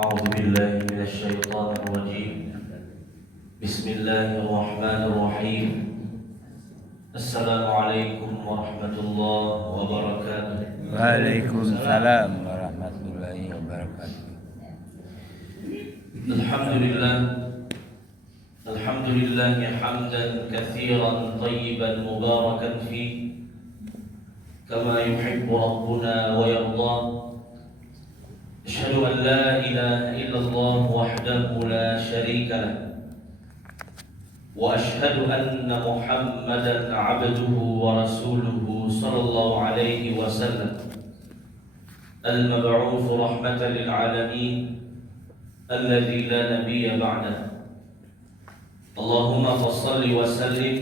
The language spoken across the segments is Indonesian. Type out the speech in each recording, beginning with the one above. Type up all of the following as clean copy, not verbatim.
أعوذ بالله من الشيطان الرجيم. بسم الله الرحمن الرحيم. السلام عليكم ورحمة الله وبركاته. Waalaikumsalam warahmatullahi wabarakatuh. الحمد لله الحمد لله حمدا كثيرا طيبا مباركا فيه كما يحب ربنا ويرضى. أشهد أن لا إله إلا الله وحده لا شريك له، وأشهد أن محمدا عبده ورسوله صلى الله عليه وسلم، المبعوث رحمة للعالمين الذي لا نبي بعده. اللهم فصل وسلم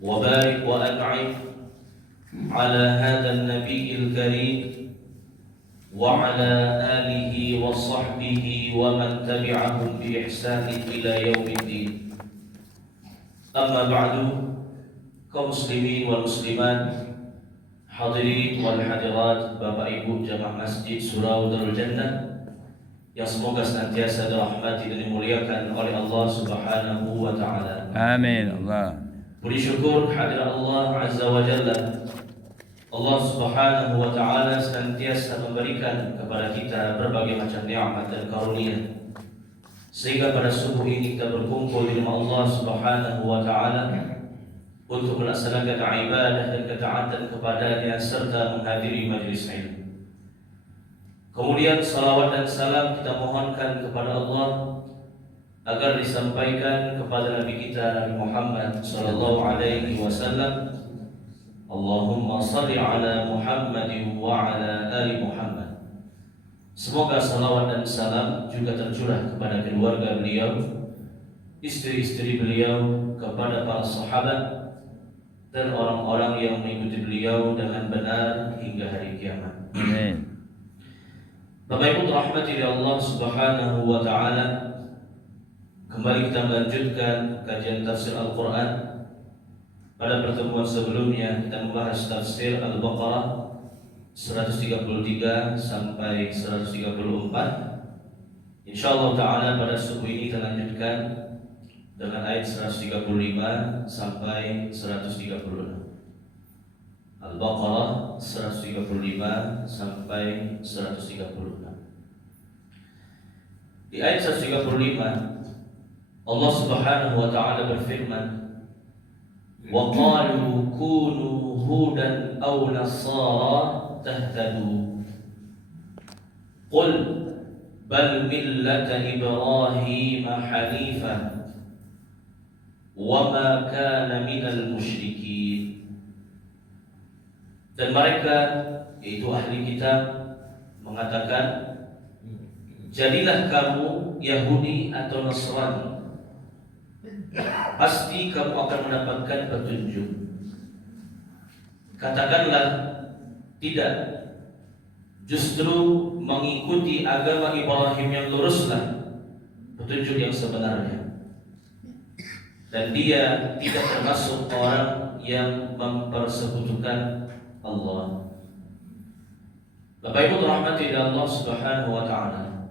وبارك وأنعم على هذا النبي الكريم وعلى آله وصحبه ومن تبعهم بإحسان إلى يوم الدين. أما بعد، kaum muslimin wal muslimat, hadirin wal hadirat, Bapak Ibu jamaah Masjid Surau Darul Jannah yang semoga senantiasa dirahmati dan dimuliakan oleh Allah Subhanahu wa taala. Amin Allah. Puji syukur hadirat Allah Azza wa Jalla. Allah Subhanahu wa taala senantiasa memberikan kepada kita berbagai macam nikmat dan karunia, sehingga pada subuh ini kita berkumpul di rumah Allah Subhanahu wa taala untuk melaksanakan ibadah dan ketaatan kepada-Nya serta menghadiri majelis ilmu. Kemudian salawat dan salam kita mohonkan kepada Allah agar disampaikan kepada Nabi kita Nabi Muhammad sallallahu alaihi wasallam. Allahumma salli ala Muhammadin wa ala ali Muhammad. Semoga salawat dan salam juga tercurah kepada keluarga beliau, istri-istri beliau, kepada para sahabat dan orang-orang yang mengikuti beliau dengan benar hingga hari kiamat. Amin. Bapak Ibu dirahmati oleh Allah Subhanahu wa taala, kembali kita melanjutkan kajian tafsir Al-Qur'an. Pada pertemuan sebelumnya kita membahas tafsir Al-Baqarah 133 sampai 134. Insyaallah taala pada subuh ini kita lanjutkan dengan ayat 135 sampai 136. Al-Baqarah 135 sampai 136. Di ayat 135 Allah Subhanahu wa taala berfirman, "Wa qalu kunu hudan aw nasara tahtadu." Qul bal millata Ibrahim hanifa wa ma kana minal musyrikin. Dan mereka, yaitu ahli kitab, mengatakan, jadilah kamu Yahudi atau Nasrani, pasti kamu akan mendapatkan petunjuk. Katakanlah, tidak, justru mengikuti agama Ibrahim yang luruslah petunjuk yang sebenarnya. Dan dia tidak termasuk orang yang mempersekutukan Allah. Bapak Ibu dirahmati Allah Subhanahu wa taala.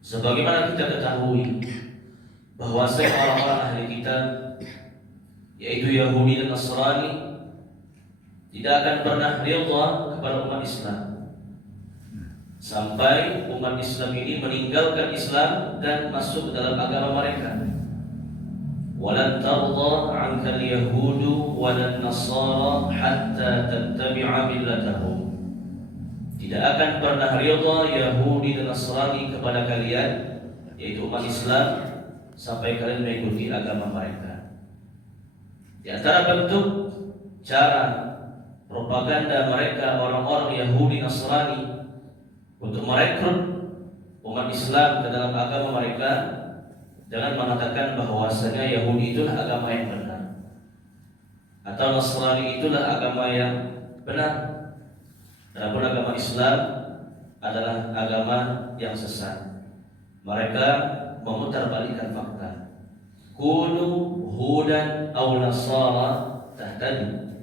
Sebagaimana kita ketahui bahwa orang-orang ahli kitab, yaitu Yahudi dan Nasrani, tidak akan pernah ridha kepada umat Islam sampai umat Islam ini meninggalkan Islam dan masuk ke dalam agama mereka. Walan tarda 'anka al-yahudu walan nasara hatta tattabi'a millatahum. Tidak akan pernah ridha Yahudi dan Nasrani kepada kalian, yaitu umat Islam, sampai kalian mengikuti agama mereka. Di antara bentuk cara propaganda mereka, orang-orang Yahudi Nasrani, untuk merekrut umat Islam ke dalam agama mereka dengan mengatakan bahwasanya Yahudi itulah agama yang benar atau Nasrani itulah agama yang benar. Adapun agama Islam adalah agama yang sesat. Mereka memutarbalikkan fakta. Kunu hudan aw nasara tahtadu.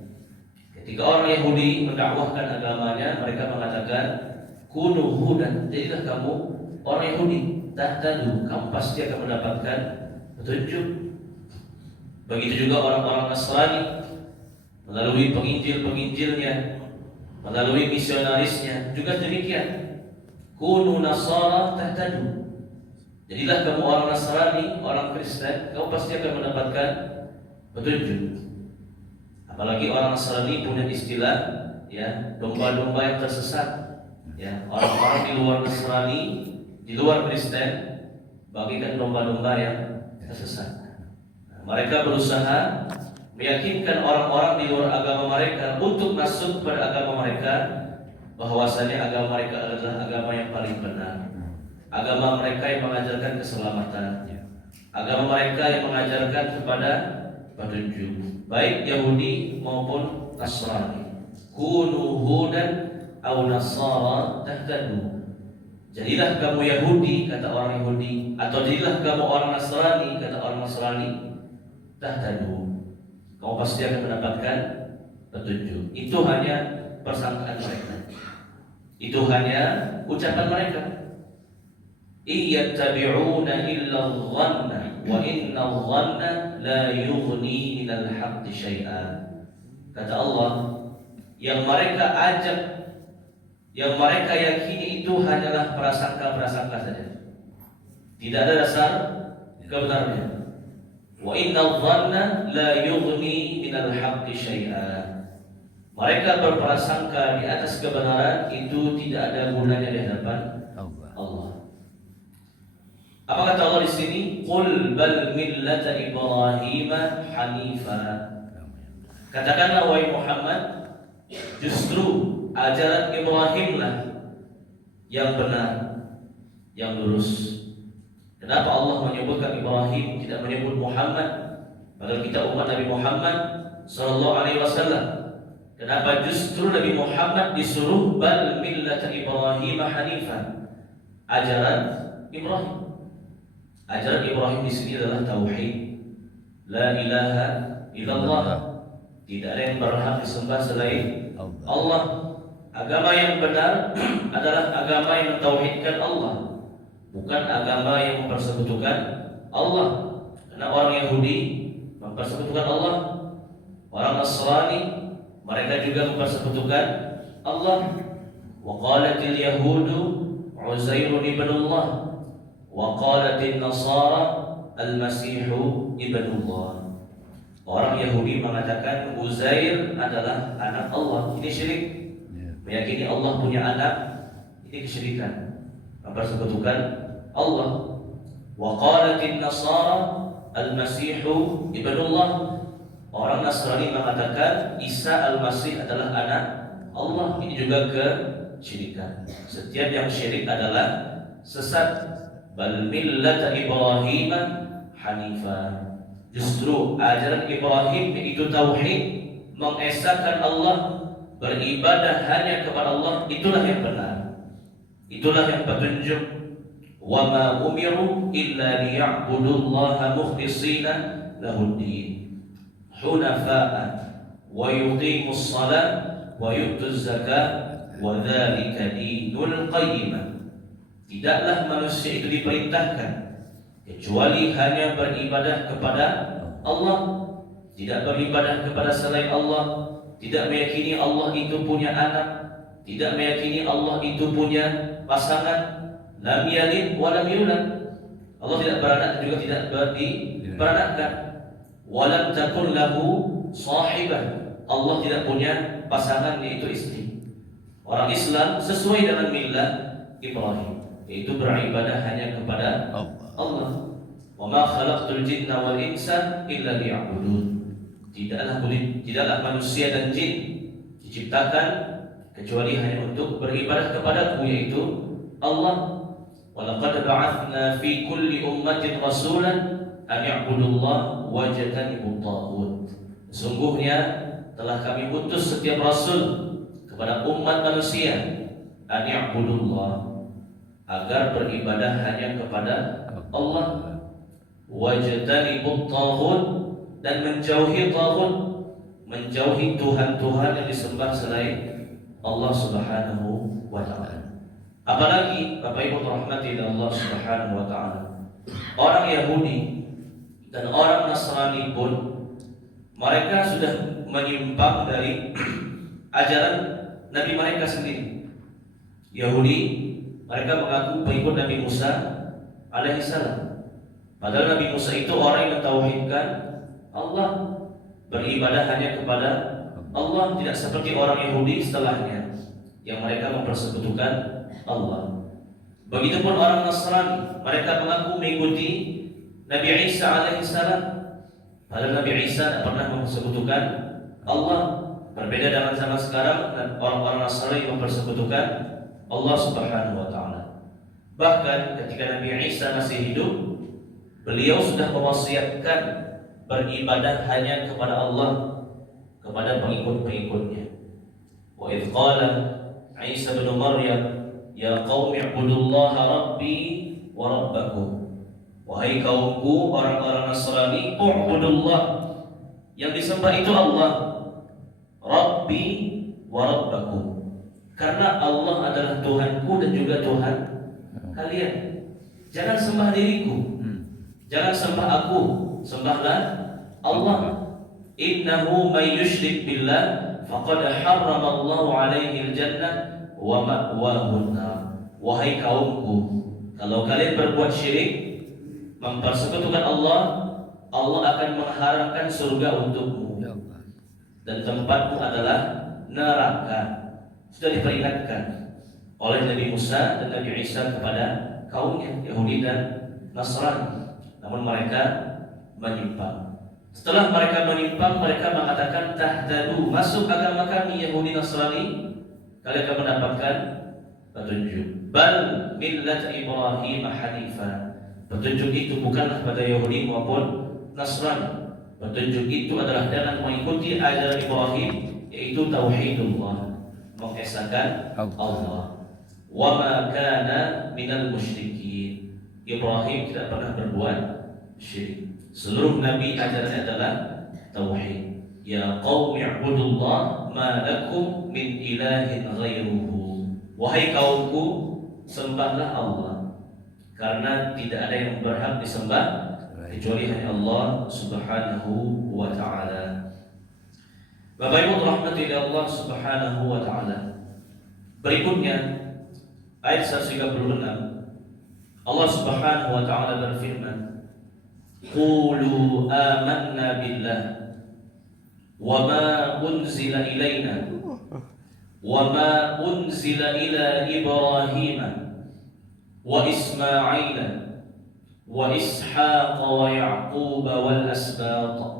Ketika orang Yahudi mendakwahkan agamanya, mereka mengatakan kunu hudan, jadilah kamu orang Yahudi, tahtadu, kamu pasti akan mendapatkan petunjuk. Begitu juga orang-orang Nasrani, melalui penginjil-penginjilnya, melalui misionarisnya, juga demikian. Kunu nasara tahtadu. Jadilah kamu orang Nasrani, orang Kristen, kamu pasti akan mendapatkan petunjuk. Apalagi orang Nasrani punya istilah, ya, domba-domba yang tersesat. Ya, orang-orang di luar Nasrani, di luar Kristen, bagikan domba-domba yang tersesat. Mereka berusaha meyakinkan orang-orang di luar agama mereka untuk masuk pada agama mereka, bahwasanya agama mereka adalah agama yang paling benar. Agama mereka yang mengajarkan keselamatan. Agama mereka yang mengajarkan kepada petunjuk, baik Yahudi maupun Nasrani. Kunu hudan aw nasara tahtadu. Jadilah kamu Yahudi, kata orang Yahudi, atau jadilah kamu orang Nasrani, kata orang Nasrani, tahtadu, kamu pasti akan mendapatkan petunjuk. Itu hanya persangkaan mereka, itu hanya ucapan mereka. Iyattabi'una illa dhanna wa inna dhanna la yughni minal haqqi syai'an. Kata Allah, yang mereka ajak, yang mereka yakini itu hanyalah prasangka-prasangka saja, tidak ada dasar kebenarannya. Wa inna dhanna la yughni minal haqqi syai'an. Mereka berprasangka di atas kebenaran itu tidak ada gunanya di hadapan Allah. Apa kata Allah di sini? Qul bal millata Ibrahim hanifa. Katakanlah wahai Muhammad, justru ajaran Ibrahimlah yang benar, yang lurus. Kenapa Allah menyebutkan Ibrahim, tidak menyebut Muhammad? Padahal kita umat Nabi Muhammad sallallahu alaihi wasallam. Kenapa justru Nabi Muhammad disuruh bal millata Ibrahim hanifan? Ajaran Ibrahim. Ajaran Ibrahim di sini adalah tauhid. La ilaha illallah. Tidak ada yang berhak disembah selain Allah. Agama yang benar adalah agama yang mentauhidkan Allah, bukan agama yang mempersekutukan Allah. Karena orang Yahudi mempersekutukan Allah, orang Nasrani mereka juga mempersekutukan Allah. Wa qalatil yahudu Uzairun ibnullah wa qalatil nasara al-masihu ibnullah. Orang Yahudi mengatakan Uzair adalah anak Allah. Ini syirik. Meyakini Allah punya anak, ini kesyirikan, mempersekutukan Allah. Wa qalatin nasara al-masihu ibnullah. Orang Nasrani mengatakan Isa al-Masih adalah anak Allah. Ini juga kesyirikan. Setiap yang syirik adalah sesat. Bal millata Ibrahim hanifa. Justru ajaran Ibrahim itu tauhid, mengesahkan Allah, beribadah hanya kepada Allah, itulah yang benar, itulah yang petunjuk. Wa ma umiru illa liya'budullaha mukhlishina lahuddin hunafa'a wa yuqimus shalah wa yu'tuz zakah wa dzalika dinul qayyimah. Tidaklah manusia itu diperintahkan kecuali hanya beribadah kepada Allah, tidak beribadah kepada selain Allah, tidak meyakini Allah itu punya anak, tidak meyakini Allah itu punya pasangan. Lam yalid wa lam yulad. Allah tidak beranak juga tidak diperanakkan. Wa lam takun lahu sahibah. Allah tidak punya pasangan, yaitu istri. Orang Islam sesuai dengan millah Ibrahim, yaitu beribadah hanya kepada Allah. Wa ma khalaqtul jinna wal insa illa liya'budun. Tidaklah manusia dan jin diciptakan kecuali hanya untuk beribadah kepadaku, yaitu Allah. Wa laqad ba'athna fi kulli ummatin rasulan an ya'budullah wa yajtanibut taghut. Sesungguhnya telah kami utus setiap rasul kepada umat manusia an ya'budullah, agar beribadah hanya kepada Allah, wajtanibut taghut, dan menjauhi taghut, menjauhi tuhan-tuhan yang disembah selain Allah Subhanahu wa ta'ala. Apalagi Bapak Ibu rahmati Allah Subhanahu wa taala. Orang Yahudi dan orang Nasrani pun mereka sudah menyimpang dari ajaran Nabi mereka sendiri. Yahudi mereka mengaku pengikut Nabi Musa alaihissalam. Padahal Nabi Musa itu orang yang mentauhidkan Allah, beribadah hanya kepada Allah, tidak seperti orang Yahudi setelahnya yang mereka mempersekutukan Allah. Begitupun orang Nasrani, mereka mengaku mengikuti Nabi Isa alaihissalam. Padahal Nabi Isa tidak pernah mempersekutukan Allah. Berbeda dengan zaman sekarang dan orang-orang Nasrani mempersekutukan Allah Subhanahu wa taala. Bahkan ketika Nabi Isa masih hidup, beliau sudah mewasiatkan beribadah hanya kepada Allah, kepada pengikut-pengikutnya. Wa idz qala Isa bin Maryam, ya qaumi ibudullaha rabbi wa rabbakum. Wahai kaumku orang-orang Nasrani, ubudullah, yang disembah itu Allah, rabbi wa rabbakum. Karena Allah adalah Tuhanku dan juga Tuhan kalian. Jangan sembah diriku, jangan sembah aku, sembahlah Allah. Innahu may yushrik billah faqad harrama Allahu alaihi al-jannah wa ma'wahu an-nar. Wahai kaumku, kalau kalian berbuat syirik, mempersekutukan Allah, Allah akan mengharamkan surga untukmu dan tempatmu adalah neraka. Sudah diperingatkan oleh Nabi Musa dan Nabi Isa kepada kaumnya Yahudi dan Nasrani, namun mereka menyimpang. Setelah mereka menyimpang, mereka mengatakan tahtadu, masuk agama kami Yahudi Nasrani, kalian akan mendapatkan petunjuk. Bal millat Ibrahim hanifa. Petunjuk itu bukanlah pada Yahudi maupun Nasrani. Petunjuk itu adalah dengan mengikuti ajaran Ibrahim, yaitu tauhidullah, mengesahkan Allah. Wa ma kana minal musyrikin. Ibrahim tidak pernah berbuat syirik. Seluruh nabi ajarannya adalah tauhid. Ya qaumi ibudullah ma lakum min ilahin ghairuhu. Wahai kaumku, sembahlah Allah, karena tidak ada yang berhak disembah kecuali hanya Allah Subhanahu wa taala. Bapak Ibu rahmati Allah Subhanahu wa taala. Berikutnya ayat 136. Allah Subhanahu wa taala berfirman, "Qulu amanna billah wa ma unzila ilaina wa ma unzila ila Ibrahim wa Ismail wa Ishaq wa Yaqub wal asbat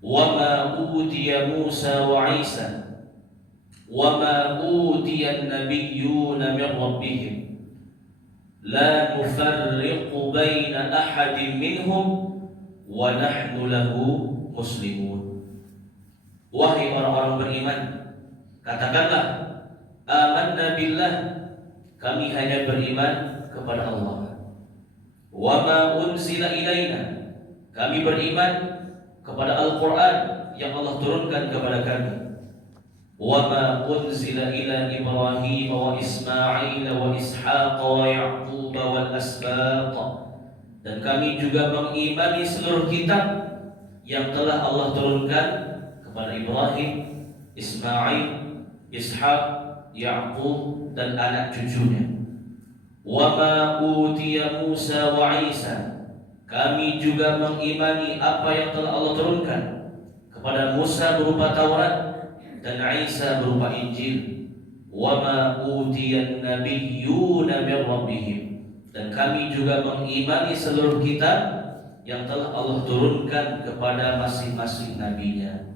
وما أوتي موسى وعيسى وما أوتي النبيون من ربهم لا نفرق بين أحد منهم ونحن له مسلمون." Wahai orang-orang beriman, katakanlah amanna billah, kami hanya beriman kepada Allah. Wa ma unzila ilaina, kami beriman kepada Al-Quran yang Allah turunkan kepada kami. Wa ma unzila ila Ibrahim wa Ismail wa Ishaq wa Yaqub wal asbat, dan kami juga mengimani seluruh kitab yang telah Allah turunkan kepada Ibrahim, Ismail, Ishaq, Yaqub dan anak cucunya. Wa ma utiya Musa wa Isa, kami juga mengimani apa yang telah Allah turunkan kepada Musa berupa Taurat dan Isa berupa Injil. Wa ma utiyan nabiyyuna min rabbihim, dan kami juga mengimani seluruh kitab yang telah Allah turunkan kepada masing-masing nabinya.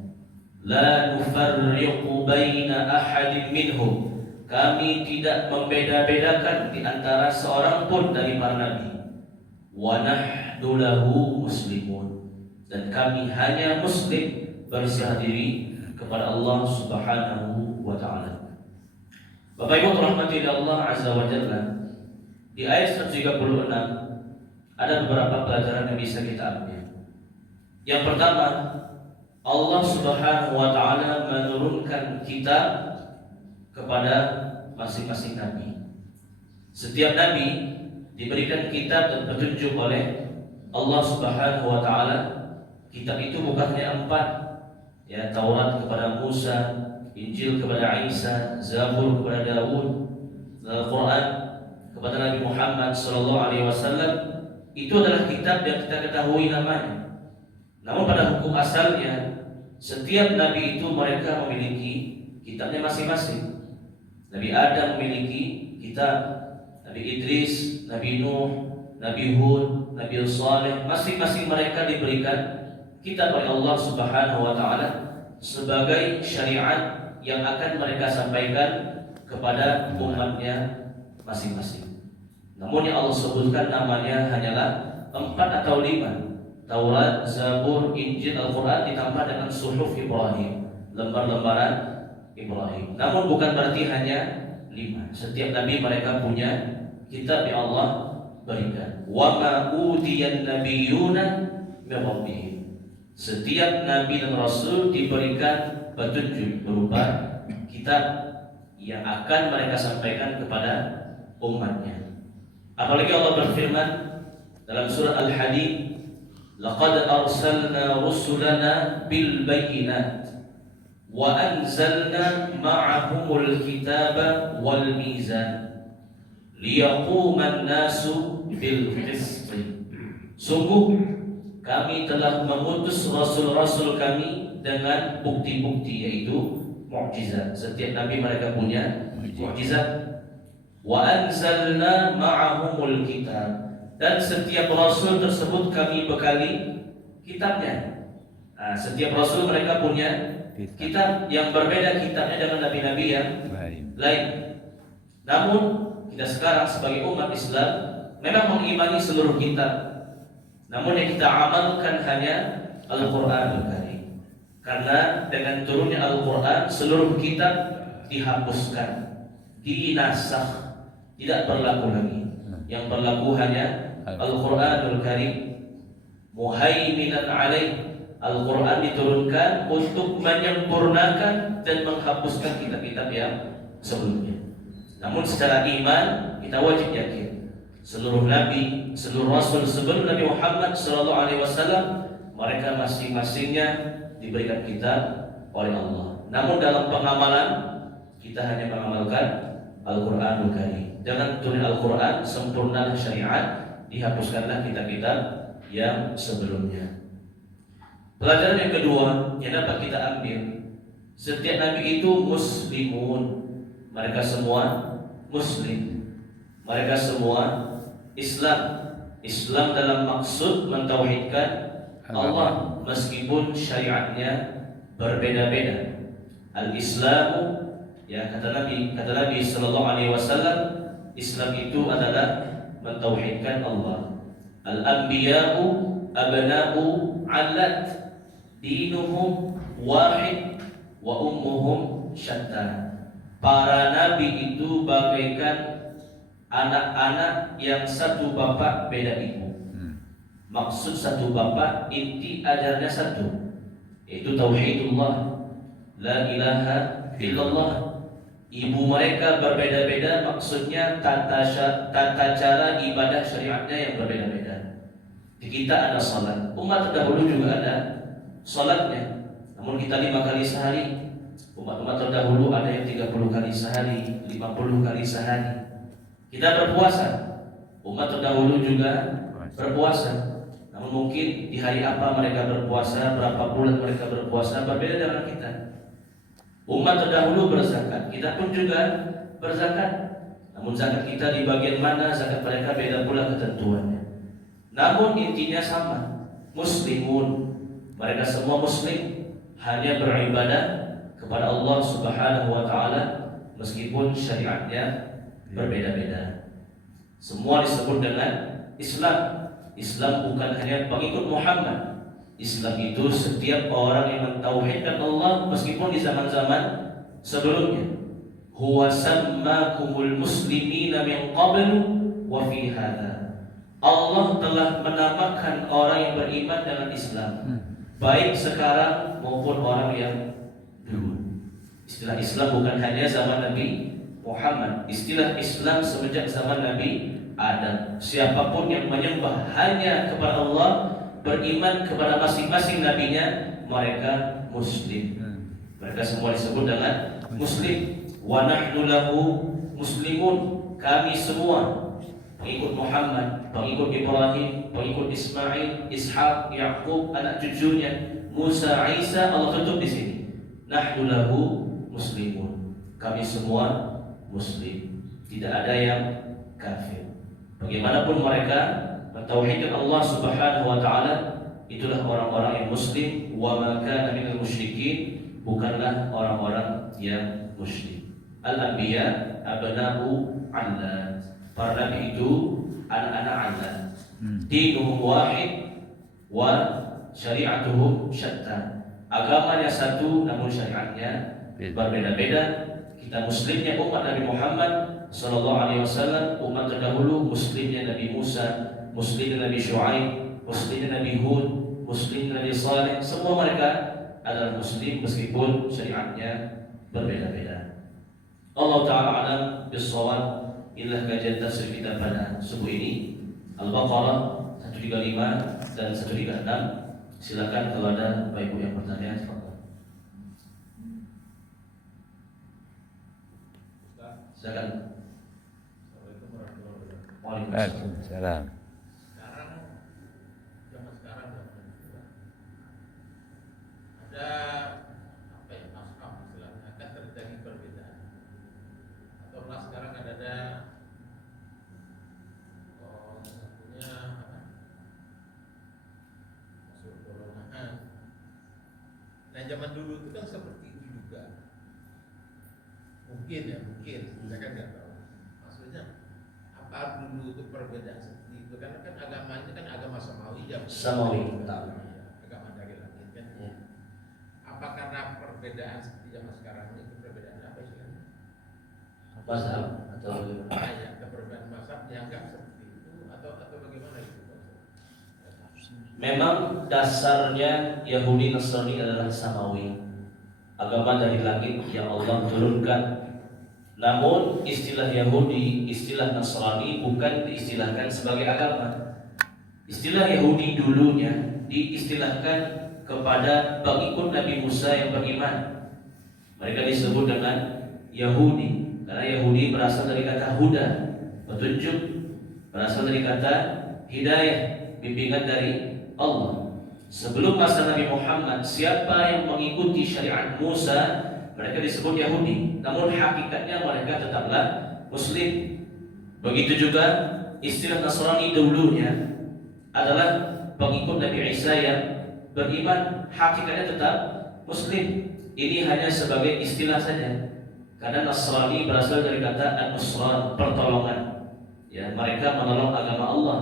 La nufarriqu baina ahadin minhum, kami tidak membeda-bedakan di antara seorang pun dari para nabi. Wa nahnu lahu muslimun, dan kami hanya muslim, berserah diri kepada Allah Subhanahu wa taala. Bapak Ibu rahmati Allah azza wa jalla, di ayat 136 ada beberapa pelajaran yang bisa kita ambil. Yang pertama, Allah Subhanahu wa taala menurunkan kitab kepada masing-masing nabi. Setiap nabi diberikan kitab dan petunjuk oleh Allah Subhanahu wa taala. Kitab itu bukan hanya 4, ya, Taurat kepada Musa, Injil kepada Isa, Zabur kepada Daud, Al-Quran kepada Nabi Muhammad sallallahu alaihi wasallam. Itu adalah kitab yang kita ketahui namanya. Namun pada hukum asalnya setiap nabi itu mereka memiliki kitabnya masing-masing. Nabi Adam memiliki kitab, Nabi Idris, Nabi Nuh, Nabi Hud, Nabi Saleh, masing-masing mereka diberikan kitab oleh Allah Subhanahu wa taala sebagai syariat yang akan mereka sampaikan kepada umatnya masing-masing. Namun yang Allah sebutkan namanya hanyalah 4 atau 5. Taurat, Zabur, Injil, Al-Quran ditambah dengan suhuf Ibrahim, lembar-lembaran Ibrahim. Namun bukan berarti hanya 5. Setiap nabi mereka punya kitab yang Allah berikan. Wa ma utiyan nabiyyuna min rabbihim. Setiap nabi dan rasul diberikan petunjuk berupa kitab yang akan mereka sampaikan kepada umatnya. Apalagi Allah berfirman dalam surah Al-Hadid, laqad arsalna rusulana bil bayyinat wa anzalna ma'ahumul kitaba wal mizan liyaquma an-nasu bil qist. Sungguh kami telah mengutus rasul-rasul kami dengan bukti-bukti, yaitu mukjizat. Setiap nabi mereka punya mukjizat. Wa anzalna ma'ahumul kitab, dan setiap rasul tersebut kami bekali kitabnya. Setiap rasul mereka punya kitab yang berbeda kitabnya dengan nabi-nabi yang lain. Namun kita sekarang sebagai umat Islam memang mengimani seluruh kitab. Namun yang kita amalkan hanya Al-Quranul Karim. Karena dengan turunnya Al-Quran, seluruh kitab dihapuskan, dinasakh, tidak berlaku lagi. Yang berlaku hanya Al-Quranul Karim. Muhaiminan alaih, Al-Quran diturunkan untuk menyempurnakan dan menghapuskan kitab-kitab yang sebelumnya. Namun secara iman kita wajib yakin seluruh nabi, seluruh rasul sebelum Nabi Muhammad SAW mereka masing-masingnya diberikan kitab oleh Allah. Namun dalam pengamalan kita hanya mengamalkan Al-Quranul Karim. Jangan turun Al-Quran, sempurnalah syariat, dihapuskanlah kitab-kitab yang sebelumnya. Pelajaran yang kedua yang dapat kita ambil, setiap nabi itu muslimun. Mereka semua muslim. Mereka semua Islam dalam maksud mentauhidkan Allah meskipun syariatnya berbeda-beda. Al-Islamu, ya, kata Nabi sallallahu alaihi wasallam, Islam itu adalah mentauhidkan Allah. Al-anbiya'u abna'u 'allat, dinuhum wahid wa ummuhum syatta. Para nabi itu bagaikan anak-anak yang satu bapak beda ibu. Maksud satu bapak, inti ajarnya satu, yaitu tauhidullah, la ilaha illallah. Ibu mereka berbeda-beda, maksudnya tata cara ibadah syariatnya yang berbeda-beda. Di kita ada salat, umat terdahulu juga ada salatnya, namun kita 5 kali sehari. Umat-umat terdahulu ada yang 30 kali sehari, 50 kali sehari. Kita berpuasa, umat terdahulu juga berpuasa. Namun mungkin di hari apa mereka berpuasa, berapa bulan mereka berpuasa, berbeda dengan kita. Umat terdahulu berzakat, kita pun juga berzakat. Namun zakat kita di bagian mana, zakat mereka beda pula ketentuannya. Namun intinya sama, muslimun. Mereka semua muslim, hanya beribadah kepada Allah Subhanahu wa taala meskipun syariatnya berbeda-beda. Semua disebut dengan Islam. Islam bukan hanya pengikut Muhammad. Islam itu setiap orang yang mentauhidkan Allah meskipun di zaman-zaman sebelumnya. Huwa sammakumul muslimina min qablu wa fi hadha. Allah telah menamakan orang yang beriman dengan Islam, baik sekarang maupun orang yang dulu. Istilah Islam bukan hanya zaman Nabi Muhammad. Istilah Islam semenjak zaman Nabi Adam. Siapapun yang menyembah hanya kepada Allah, beriman kepada masing-masing nabinya, mereka Muslim. Mereka semua disebut dengan Muslim. Wa nahnu lahu muslimun. Kami semua pengikut Muhammad, pengikut Ibrahim, pengikut Ismail, Ishaq, Yaqub, anak cucunya, Musa, Isa, Allah tutup di sini. Nahnu lahu muslimun. Kami semua Muslim. Tidak ada yang kafir. Bagaimanapun mereka mentauhidkan Allah Subhanahu wa taala, itulah orang-orang yang Muslim. Wa ma kana minal musyrikin, bukanlah orang-orang yang musyrik. Al-anbiya abna'u Allah. Para nabi itu anak-anak Allah. Dinuhum wahid wa syari'atuhum syatta. Agamanya satu namun syariatnya berbeda-beda. Kita muslimnya umat Nabi Muhammad sallallahu alaihi wasallam, umat terdahulu muslimnya Nabi Musa, muslimnya Nabi Syuaib, muslimnya Nabi Hud, muslimnya Nabi Saleh. Semua mereka adalah muslim meskipun syariatnya berbeda-beda. Allah Ta'ala alam bisawab. Inilah kajian tafsir kita pada subuh ini, Al-Baqarah 135 dan 136. Silakan kalau ada Bapak Ibu yang bertanya. Silakan. Assalamualaikum warahmatullahi wabarakatuh. Waalaikumsalam. Sekarang zaman sekarang ada apa ya, maskam istilahnya, akan terjadi perbedaan. Atau malah sekarang ada punya apa? Masuk golongan. Nah zaman dulu itu kan seperti itu juga. Mungkin saya kan nggak tahu. Maksudnya apa dulu itu perbedaan seperti itu? Karena kan agama itu kan agama samawi ya. Samawi. Agama dari langit kan. Ya. Apa karena perbedaan seperti zaman sekarang itu perbedaan apa istilahnya? Mazhab atau Ya, perbedaan mazhab dianggap seperti itu atau bagaimana itu? memang dasarnya Yahudi Nasrani adalah samawi, agama dari langit yang Allah turunkan. Namun istilah Yahudi, istilah Nasrani bukan diistilahkan sebagai agama. Istilah Yahudi dulunya diistilahkan kepada pengikut Nabi Musa yang beriman. Mereka disebut dengan Yahudi karena Yahudi berasal dari kata huda, petunjuk, berasal dari kata hidayah, bimbingan dari Allah. Sebelum masa Nabi Muhammad, siapa yang mengikuti syariat Musa, mereka disebut Yahudi. Namun hakikatnya mereka tetaplah Muslim. Begitu juga istilah Nasrani dulunya adalah pengikut Nabi Isa yang beriman, hakikatnya tetap Muslim. Ini hanya sebagai istilah saja. Karena Nasrani berasal dari kata an-nusran, pertolongan. Ya, mereka menolong agama Allah.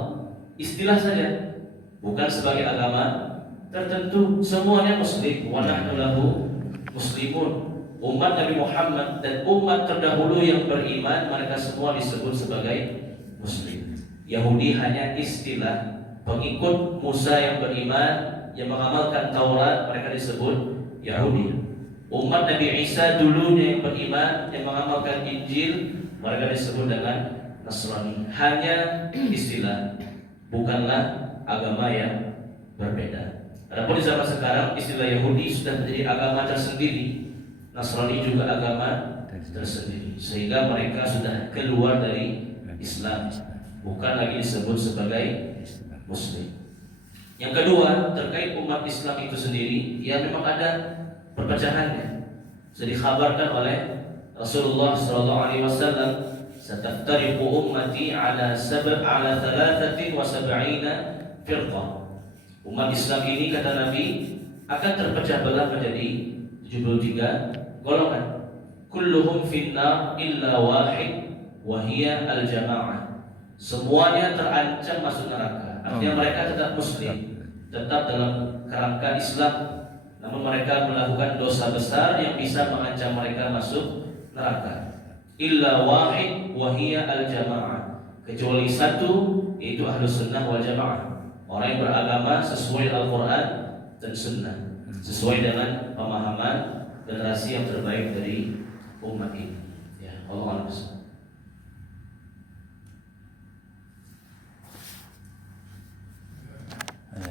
Istilah saja, bukan sebagai agama tertentu. Semuanya Muslim. Wa nahnu lahu muslimun. Umat Nabi Muhammad dan umat terdahulu yang beriman, mereka semua disebut sebagai Muslim. Yahudi hanya istilah. Pengikut Musa yang beriman, yang mengamalkan Taurat, mereka disebut Yahudi. Umat Nabi Isa dulunya yang beriman, yang mengamalkan Injil, mereka disebut dengan Nasrani. Hanya istilah, bukanlah agama yang berbeda. Adapun di zaman sekarang, istilah Yahudi sudah menjadi agama tersendiri. Nasrani juga agama tersendiri, sehingga mereka sudah keluar dari Islam, bukan lagi disebut sebagai Muslim. Yang kedua, terkait umat Islam itu sendiri, ya memang ada perpecahannya. Sudah dikhabarkan oleh Rasulullah SAW, "Sataftariqu ummati ala 73 firqah." Umat Islam ini, kata Nabi, akan terpecah belah menjadi 73 golongan. Kulluhum finnar illa wahid wa hiya al-jamaah. Semuanya terancam masuk neraka. Artinya mereka tetap Muslim, tetap dalam kerangka Islam, namun mereka melakukan dosa besar yang bisa mengancam mereka masuk neraka. Illa wahid wa hiya al-jamaah. Kecuali satu, yaitu Ahlus Sunnah wal Jamaah. Orang yang beragama sesuai Al-Quran dan Sunnah, sesuai dengan pemahaman generasi yang terbaik dari umat ini. Ya. Allah.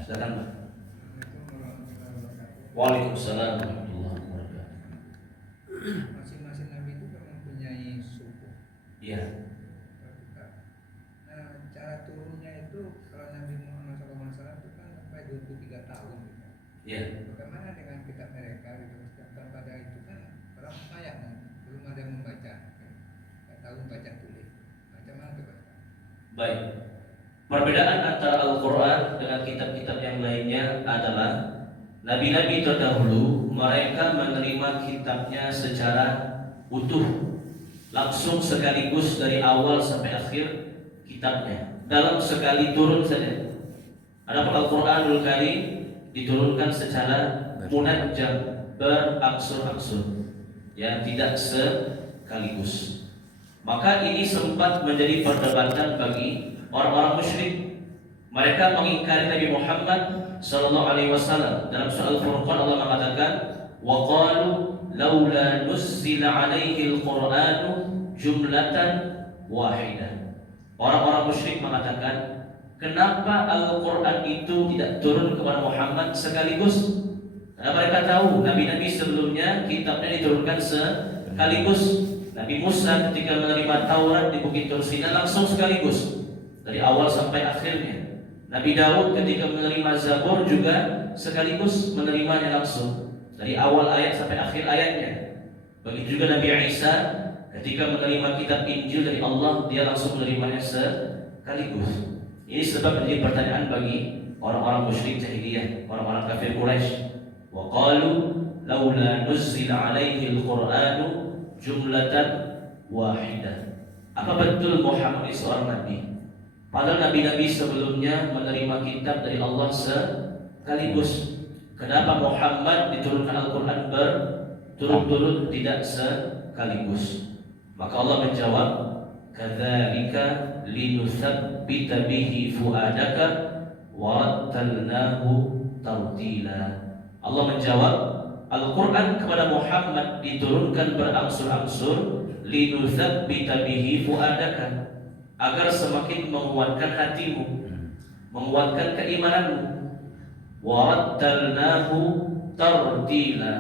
Silakan Pak. Waalaikumsalam warahmatullahi wabarakatuh. Masing-masing nabi itu kan mempunyai suku. Iya. Nah, cara turunnya itu kalau Nabi Muhammad SAW itu kan sampai 23 tahun gitu. Iya. Bagaimana dengan kitab mereka gitu? Sedangkan pada itu kan orang kaya kan, belum ada yang membaca, nggak tahu membaca tulis. Macam mana tuh Pak? Baik. Perbedaan antara Al-Quran dengan kitab-kitab yang lainnya adalah Nabi-Nabi terdahulu mereka menerima kitabnya secara utuh, langsung sekaligus dari awal sampai akhir kitabnya dalam sekali turun saja. Adapun Al-Quranul Karim diturunkan secara munajjam, berangsur-angsur, ya, tidak sekaligus. Maka ini sempat menjadi perdebatan bagi orang-orang musyrik. Mereka mengingkari Nabi Muhammad sallallahu alaihi wasallam. Dalam surah Al-Furqan Allah mengatakan, "Wa qalu laula nuzzila alaihi al-Qur'anu jumlatan wahidah." Orang-orang musyrik mengatakan, kenapa Al-Quran itu tidak turun kepada Muhammad sekaligus? Karena mereka tahu Nabi-Nabi sebelumnya kitabnya diturunkan sekaligus. Nabi Musa ketika menerima Taurat di Bukit Tursina langsung sekaligus dari awal sampai akhirnya. Nabi Daud ketika menerima Zabur juga sekaligus menerimanya langsung dari awal ayat sampai akhir ayatnya. Begitu juga Nabi Isa ketika menerima kitab Injil dari Allah, dia langsung menerimanya sekaligus. Ini sebab menjadi pertanyaan bagi orang-orang musyrik jahiliyah, orang-orang kafir Quraisy. Wa qalu laula nuzzila alaihi al-Qur'anu jumlatan wahidah. Apa betul Muhammad itu seorang nabi? Padahal nabi-nabi sebelumnya menerima kitab dari Allah sekaligus. Kenapa Muhammad diturunkan Al-Quran berturut-turut tidak sekaligus? Maka Allah menjawab, "Kadzalika linutsabbita bihi fuadaka wa rattalnahu tartila." Allah menjawab, Al-Quran kepada Muhammad diturunkan berangsur-angsur, linutsabbita bihi fuadaka, agar semakin menguatkan hatimu, menguatkan keimananmu. Warattalnahu tartila,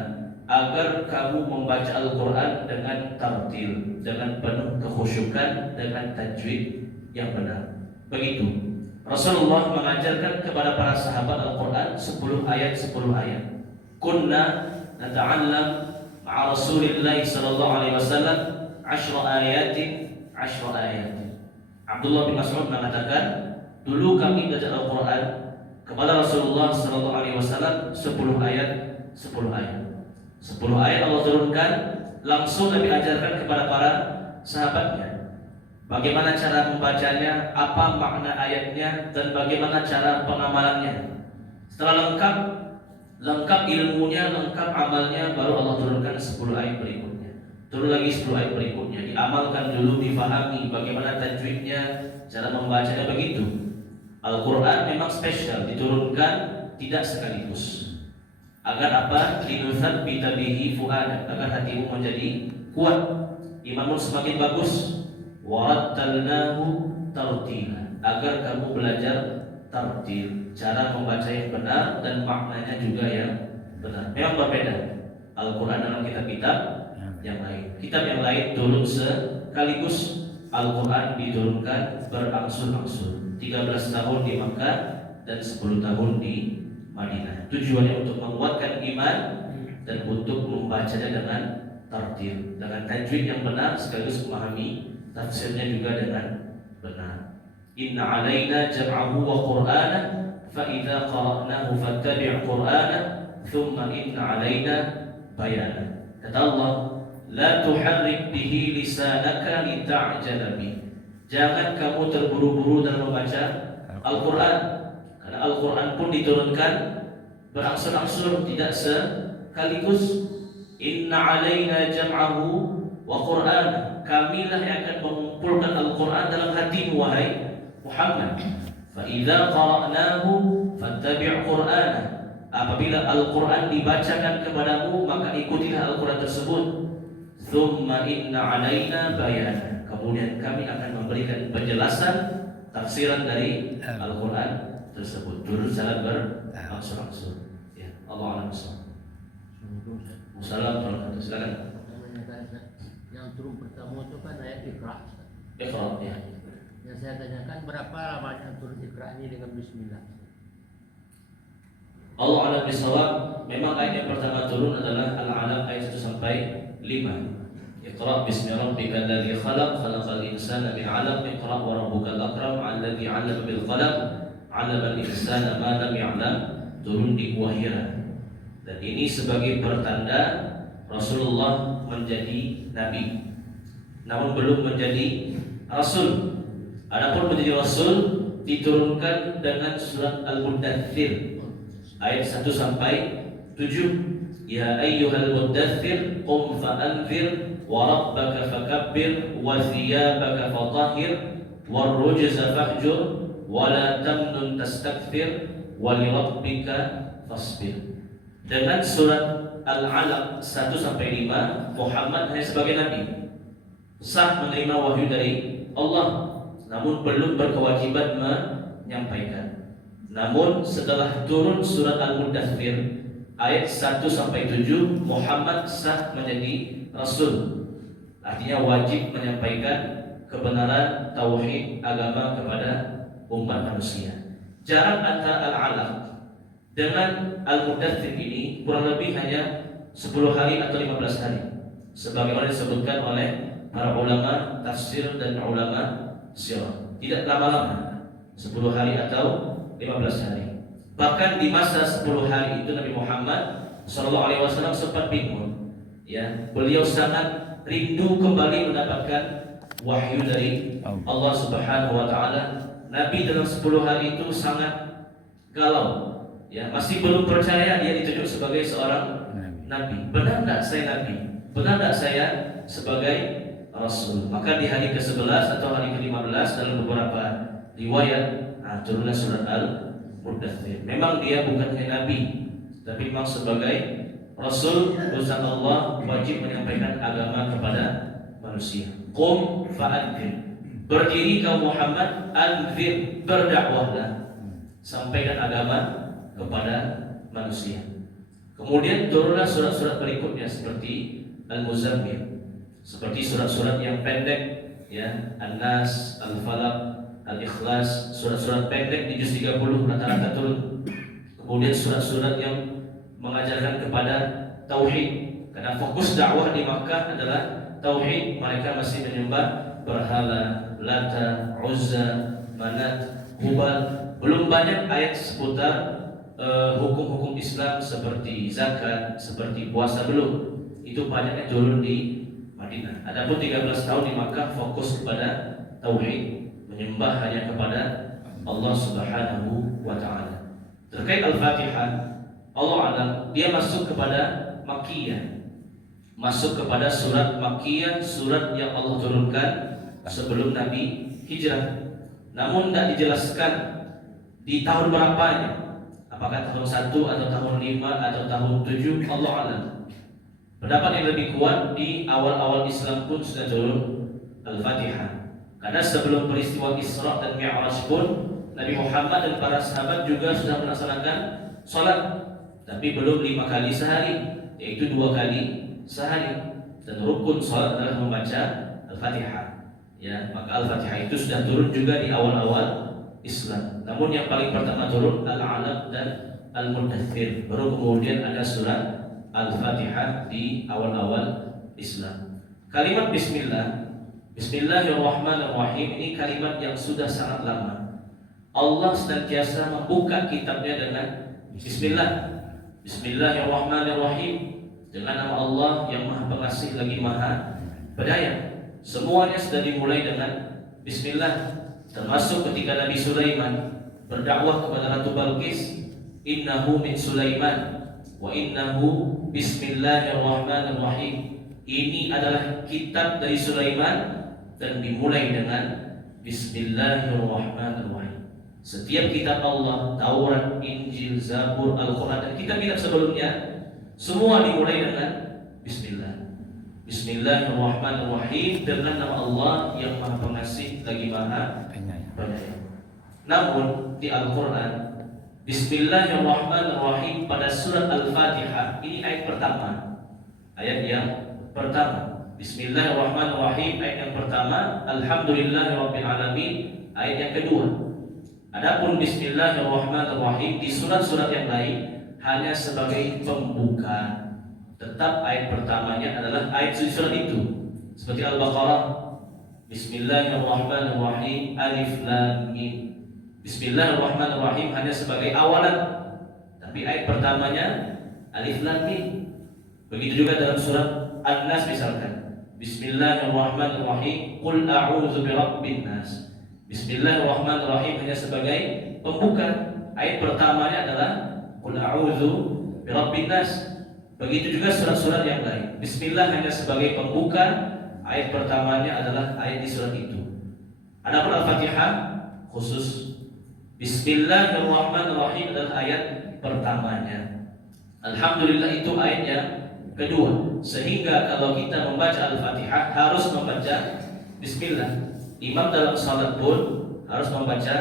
agar kamu membaca Al-Quran dengan tartil, dengan penuh kekhusyukan, dengan tajwid yang benar. Begitu Rasulullah mengajarkan kepada para sahabat Al-Quran 10 ayat 10 ayat. Kunna nata'allam ma'a Rasulillah sallallahu alaihi wasallam 10 ayatin 10 ayat. Abdullah bin Mas'ud mengatakan, dulu kami belajar Al-Quran kepada Rasulullah sallallahu alaihi wasallam 10 ayat 10 ayat. 10 ayat Allah turunkan, langsung Nabi ajarkan kepada para sahabatnya bagaimana cara membacanya, apa makna ayatnya, dan bagaimana cara pengamalannya. Setelah lengkap ilmunya, lengkap amalnya, baru Allah turunkan 10 ayat berikutnya. Turun lagi 10 ayat berikutnya, diamalkan dulu, difahami bagaimana tajwidnya, cara membacanya. Begitu. Al-Quran memang spesial, diturunkan tidak sekaligus. Agar apa? Linutsabbita bihi fuadak, agar hatimu menjadi kuat, imanmu semakin bagus. Warattalnahu tartila, agar kamu belajar tartil, cara membaca yang benar dan maknanya juga yang benar. Memang berbeda Al-Quran dalam kitab-kitab yang lain. Kitab yang lain turun sekaligus, Al-Quran diturunkan berangsur-angsur. 13 tahun di Makkah dan 10 tahun di Madinah. Tujuannya untuk menguatkan iman dan untuk membacanya dengan tartil, dengan tajwid yang benar, sekaligus memahami tafsirnya juga dengan benar. Inna alaina jam'ahu wa qur'ana fa idza qara'nahu fattabi' qur'ana thumma inna alaina bayana. Kata Allah, la tuharrik bihi lisanaka lita'jala bih. Jangan kamu terburu-buru dalam membaca Al-Quran, karena Al-Quran pun diturunkan berangsur-angsur, tidak sekaligus. Inna alaina jam'ahu wa qur'ana, kamilah yang akan mengumpulkan Al-Quran dalam hatimu wahai Muhammad. Fa idza qara'nahu fattabi' qur'ana, apabila Al-Quran dibacakan kepadamu maka ikutilah Al-Quran tersebut. thumma inna alaina bayana. Kemudian kami akan memberikan penjelasan tafsiran dari Al-Quran tersebut. Turun salat berangsur-angsur. Ya, Allah a'lam bishawab. Assalamualaikum. Silakan. Yang turun pertama itu kan ayat Iqra. Iqra, ya. Yang saya tanyakan berapa lamanya turun Iqra ini dengan Bismillah? Allah a'lam bishawab. Memang ayat yang pertama turun adalah Al-Alaq ayat 1 sampai 5. Iqra bismi rabbikal ladzi khalaq, khalaqal insana min 'alaq, iqra wa rabbukal akram, 'alladzi 'allama bil qalam, 'allamal insana ma lam ya'lam. Turun di Wahira. Dan ini sebagai pertanda Rasulullah menjadi nabi, namun belum menjadi rasul. Adapun menjadi rasul diturunkan dengan surat Al-Muddathir ayat 1 sampai 7. Ya ayyuhal muddathir qum fa'anzir wa rabbaka fakabbir wa thiyabaka fatahhir war rujza fahjur wa la tamnun tastakthir wa li rabbika fasbir. Dengan surat Al-Alaq 1 sampai 5, Muhammad hanya sebagai nabi, sah menerima wahyu dari Allah, namun belum berkewajiban menyampaikan. Namun setelah turun surat Al-Muddathir ayat 1 sampai 7, Muhammad sah menjadi rasul. Artinya wajib menyampaikan kebenaran tauhid agama kepada umat manusia. Jarak antara Al-Alaq dengan Al-Muddathir ini kurang lebih hanya 10 hari atau 15 hari, sebagaimana disebutkan oleh para ulama tafsir dan ulama sirah. Tidak lama-lama, 10 hari atau 15 hari. Bahkan di masa 10 hari itu Nabi Muhammad SAW sempat bingung. Ya, beliau sangat rindu kembali mendapatkan wahyu dari Allah Subhanahu wa taala. Nabi dalam 10 hari itu sangat galau. Ya, masih belum percaya dia ditunjuk sebagai seorang nabi. Benar tak saya nabi? Benar tak saya sebagai rasul? Maka di hari ke-11 atau hari ke-15 dalam beberapa riwayat turunlah surat Al-Muddathir. Memang dia bukan hanya nabi, tapi memang sebagai rasul utusan Allah, wajib menyampaikan agama kepada manusia. Qum fa'anzir. Berdiri kau Muhammad, anzir, berdakwahlah, sampaikan agama kepada manusia. Kemudian turunlah surat-surat berikutnya seperti Al-Muzammil, seperti surat-surat yang pendek, ya, An-Nas, Al-Falaq, Al-Ikhlas, surat-surat pendek di juz 30 rata-rata turun. Kemudian surat-surat yang mengajarkan kepada tauhid, karena fokus dakwah di Makkah adalah tauhid. Mereka masih menyembah berhala, Lata, Uzza, Manat, Hubal. Belum banyak ayat seputar hukum-hukum Islam seperti zakat, seperti puasa, belum. Itu banyaknya turun di Madinah. Adapun 13 tahun di Makkah fokus kepada tauhid, menyembah hanya kepada Allah Subhanahu wa taala. Terkait Al-Fatihah, Allah alam dia masuk kepada Makkiyah. Masuk kepada surat Makkiyah, surat yang Allah turunkan sebelum Nabi hijrah. Namun tidak dijelaskan di tahun berapanya. Apakah tahun 1 atau tahun 5 atau tahun 7, Allah alam. Pendapat yang lebih kuat, di awal-awal Islam pun sudah turun Al-Fatihah. Karena sebelum peristiwa Isra dan Mi'raj pun Nabi Muhammad dan para sahabat juga sudah melaksanakan salat, tapi belum 5 kali sehari, yaitu 2 kali sehari. Dan rukun salat adalah membaca Al-Fatihah. Ya, maka Al-Fatihah itu sudah turun juga di awal-awal Islam. Namun yang paling pertama turun Al-Alaq dan Al-Muddathir. Baru kemudian ada surat Al-Fatihah di awal-awal Islam. Kalimat Bismillah, Bismillahirrahmanirrahim, ini kalimat yang sudah sangat lama. Allah senantiasa membuka kitabnya dengan Bismillah. Bismillahirrahmanirrahim, dengan nama Allah yang Maha Pengasih lagi Maha Pedayang. Semuanya sudah dimulai dengan Bismillah. Termasuk ketika Nabi Sulaiman berdakwah kepada Ratu Balqis, innahu min Sulaiman wa innahu bismillahirrahmanirrahim. Ini adalah kitab dari Sulaiman dan dimulai dengan Bismillahirrahmanirrahim. Setiap kitab Allah, Taurat, Injil, Zabur, Al-Quran dan kitab-kitab sebelumnya, semua dimulai dengan Bismillah. Bismillahirrahmanirrahim, dengan nama Allah yang Maha Pengasih lagi Maha Penyayang. Namun di Al-Quran, Bismillahirrahmanirrahim pada surat Al-Fatihah ini ayat pertama, ayat yang pertama. Bismillahirrahmanirrahim ayat yang pertama, Alhamdulillahirabbil alamin ayat yang kedua. Adapun Bismillahirrahmanirrahim di surat-surat yang lain hanya sebagai pembuka. Tetap ayat pertamanya adalah ayat surat itu. Seperti Al-Baqarah, Bismillahirrahmanirrahim Alif Lam Mim. Bismillahirrahmanirrahim hanya sebagai awalan, tapi ayat pertamanya Alif Lam Mim. Begitu juga dalam surat An-Nas misalkan, Bismillahirrahmanirrahim Qul a'udzu birabbin nas. Bismillahirrahmanirrahim hanya sebagai pembuka. Ayat pertamanya adalah Qul a'udzu birabbin nas. Begitu juga surat-surat yang lain. Bismillah hanya sebagai pembuka, ayat pertamanya adalah ayat di surat itu. Adapun Al-Fatihah khusus Bismillahirrahmanirrahim adalah ayat pertamanya. Alhamdulillah itu ayat yang kedua. Sehingga kalau kita membaca Al-Fatihah harus membaca Bismillah. Imam dalam salat pun harus membaca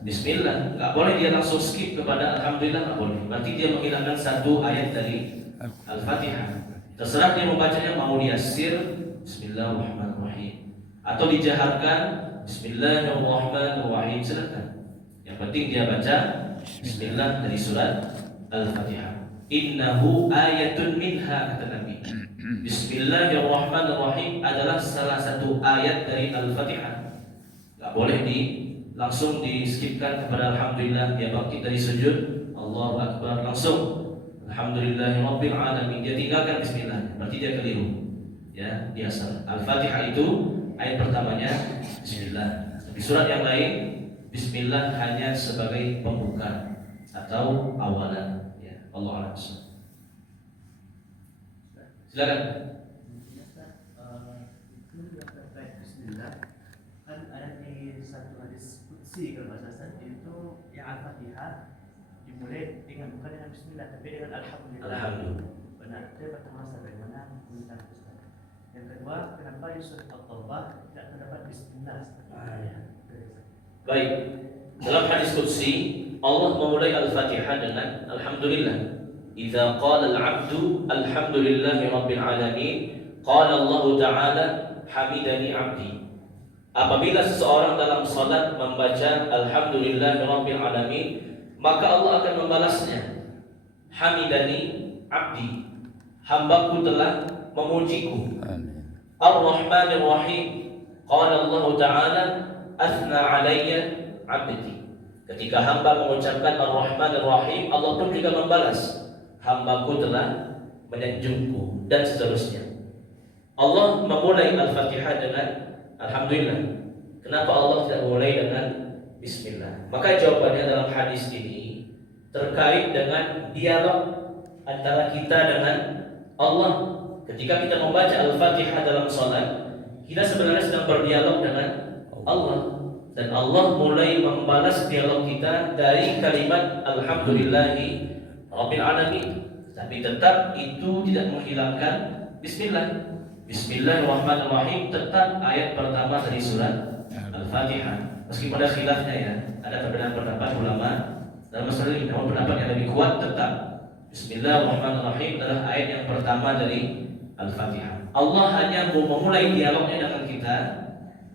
Bismillah. Gak boleh dia langsung skip kepada Alhamdulillah, gak boleh. Berarti dia menghilangkan satu ayat dari Al-Fatihah. Terserah dia membacanya, mau dia sir Bismillahirrahmanirrahim atau dijaharkan Bismillahirrahmanirrahim, silakan. Yang penting dia baca Bismillah dari surat Al-Fatihah. Innahu ayatun minha, kata Nabi. Bismillahirrahmanirrahim adalah salah satu ayat dari Al-Fatihah. Gak boleh langsung di-skipkan kepada Alhamdulillah. Dia bangkit dari sujud, Allahu Akbar, langsung Alhamdulillahirabbil alamin, dia tinggalkan Bismillah, berarti dia keliru. Ya, biasa. Al-Fatihah itu ayat pertamanya Bismillah. Di surat yang lain Bismillah hanya sebagai pembuka atau awalan. Ya, Allah a'lam. Silakan. Bismillah kan ada di satu hadis qudsi kalau bahasa itu yang Al-Fatihah dimulai dengan bukan dengan Bismillah tapi dengan Alhamdulillah. Alhamdulillah. Benar. Itu pertama bagaimana tentang Ustaz. Yang kedua, kenapa di surat At-Taubah tidak terdapat Bismillah? Baik. Dalam hadis qudsi Allah memulai Al-Fatihah dengan Alhamdulillah. Idza qala al-'abdu alhamdulillahirabbil alamin, qala Allah Ta'ala hamidani 'abdi. Apabila seseorang dalam salat membaca alhamdulillahirabbil alamin, maka Allah akan membalasnya. Hamidani 'abdi, hambaku telah memujiku. Ar-Rahmanir-Rahim, qala Allah Ta'ala athna 'alayya 'abdi. Ketika hamba mengucapkan Ar-Rahmanir-Rahim, Allah pun juga membalas, hambaku telah menyanjungku, dan seterusnya. Allah memulai Al-Fatihah dengan Alhamdulillah. Kenapa Allah tidak memulai dengan Bismillah? Maka jawabannya dalam hadis ini terkait dengan dialog antara kita dengan Allah. Ketika kita membaca Al-Fatihah dalam salat, kita sebenarnya sedang berdialog dengan Allah. Dan Allah mulai membalas dialog kita dari kalimat Alhamdulillahi Rabbil Alamin. Tapi tetap itu tidak menghilangkan Bismillah. Bismillahirrahmanirrahim tetap ayat pertama dari surat Al-Fatihah. Meskipun ada khilafnya ya, ada perbedaan pendapat ulama dalam masalah ini. Namun pendapat yang lebih kuat tetap Bismillahirrahmanirrahim adalah ayat yang pertama dari Al-Fatihah. Allah hanya memulai dialognya dengan kita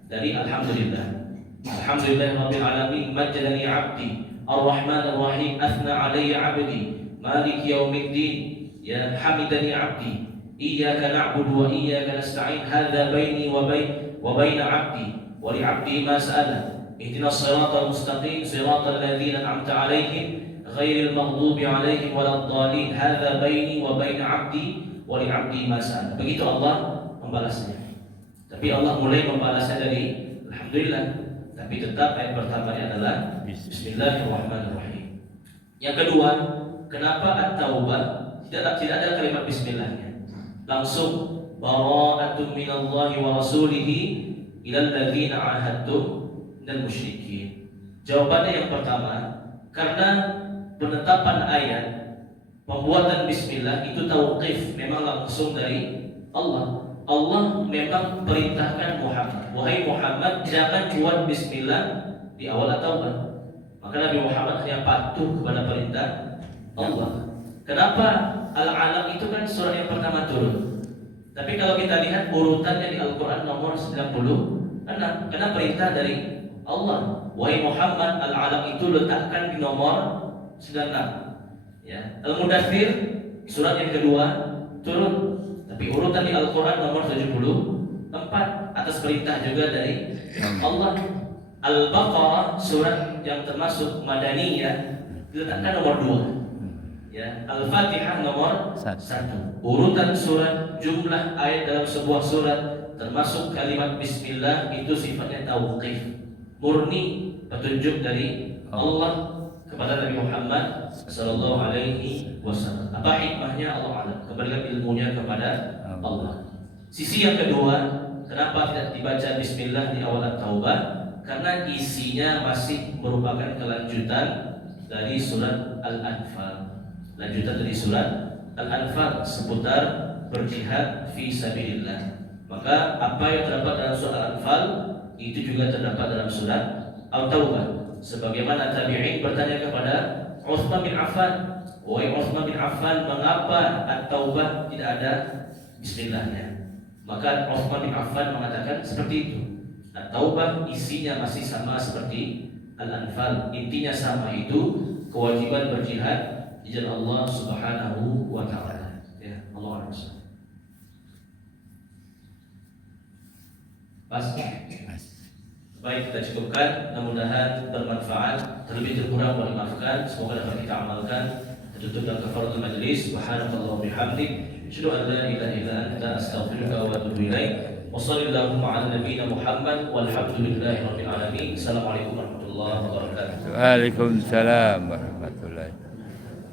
dari Alhamdulillah. Alhamdulillahirabbil alamin, majjadani 'abdi, Ar-Rahmanir-Rahim, athna 'alayya 'abdi, Maliki yaumiddin, ya hamidani 'abdi, iyyaka na'budu wa iyyaka nasta'in, hadza baini wa baina 'abdi, wa li 'abdi ma sa'ala, ihdinas siratal mustaqim, siratal ladzina an'amta 'alaihim, ghairil maghdubi 'alaihim waladdallin, hadza baini wa baina 'abdi wa li 'abdi ma sa'ala. Begitu Allah membalasnya. Tapi Allah mulai membalasnya dari Alhamdulillah. Tapi tetap ayat pertamanya adalah Bismillahirrahmanirrahim. Yang kedua, kenapa At-Taubah tidak ada kalimat Bismillahnya? Langsung bara'atun minallahi wa rasulihi ilal ladzina 'ahadtum minal musyrikin. Jawabannya yang pertama, karena penetapan ayat pembuatan Bismillah itu tauqif, memang langsung dari Allah. Allah memang perintahkan Muhammad, wahai Muhammad, jangan buat bismillah di awal at-taubah. Maka Nabi Muhammad hanya patuh kepada perintah Allah. Kenapa? Al-Alaq itu kan surah yang pertama turun. Tapi kalau kita lihat urutannya di Al-Quran nomor 96, karena perintah dari Allah, wahai Muhammad, Al-Alaq itu letakkan di nomor 96. Ya, Al-Mudaththir surat yang kedua turun, tapi urutan di Al-Quran nomor 74 atas perintah juga dari Allah. Al-Baqarah surat yang termasuk Madaniyah diletakkan nomor 2. Ya, Al-Fatihah nomor 1. Urutan surat, jumlah ayat dalam sebuah surat, termasuk kalimat Bismillah itu sifatnya tauqif, murni petunjuk dari Allah kepada Nabi Muhammad Sallallahu Alaihi Wasallam. Apa hikmahnya Allah Alam? Kembalikan ilmunya kepada Allah. Sisi yang kedua, kenapa tidak dibaca Bismillah di awal At-Taubah? Karena isinya masih merupakan kelanjutan dari surat Al-Anfal. Lanjutan dari surat Al-Anfal seputar berjihad fi sabilillah. Maka apa yang terdapat dalam surat Al-Anfal itu juga terdapat dalam surat Al-Taubah. Sebagaimana tabi'in bertanya kepada Utsman bin Affan, wahai Utsman bin Affan, mengapa At-Taubah tidak ada bismillahnya? Maka Utsman bin Affan mengatakan seperti itu. At-Taubah isinya masih sama seperti Al-Anfal, intinya sama, itu kewajiban berjihad di jalan Allah Subhanahu wa taala. Ya, Allah Akbar. Pas. Baik, kita cukupkan. Mudah-mudahan bermanfaat. Terlebih terkurang mohon dimaafkan. Semoga dapat kita amalkan. Tutup dan kafaratul majlis. Subhanallah wa bihamdik. Asyhadu an la ilaha illa anta astaghfiruka wa atubu ilaik. Wa sallallahu ala nabiyyina Muhammad walhamdulillahi rabbil alamin. Assalamualaikum warahmatullahi wabarakatuh. Waalaikumsalam warahmatullahi.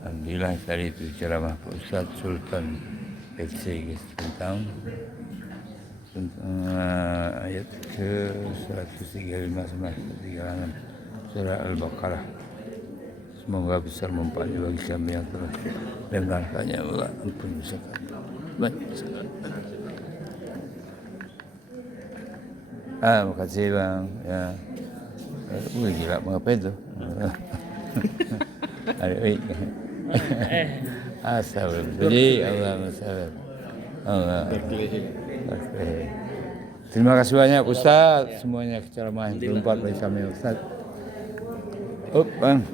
Alhamdulillah tadi itu ceramah Pak Ustaz Sultan FC tentang ayat ke 135 sampai 136 surah Al-Baqarah. Semoga besar manfaatnya bagi kami yang telah mendengarkannya. Allah ampun dosa kami. Makasih bang. Ya. Gila mengapa itu? Adik. Astagfirullah. Allahumma shalli. Allah. Terima kasih banyak Ustaz, semuanya ceramah yang bermanfaat bagi kami Ustaz. Up bang.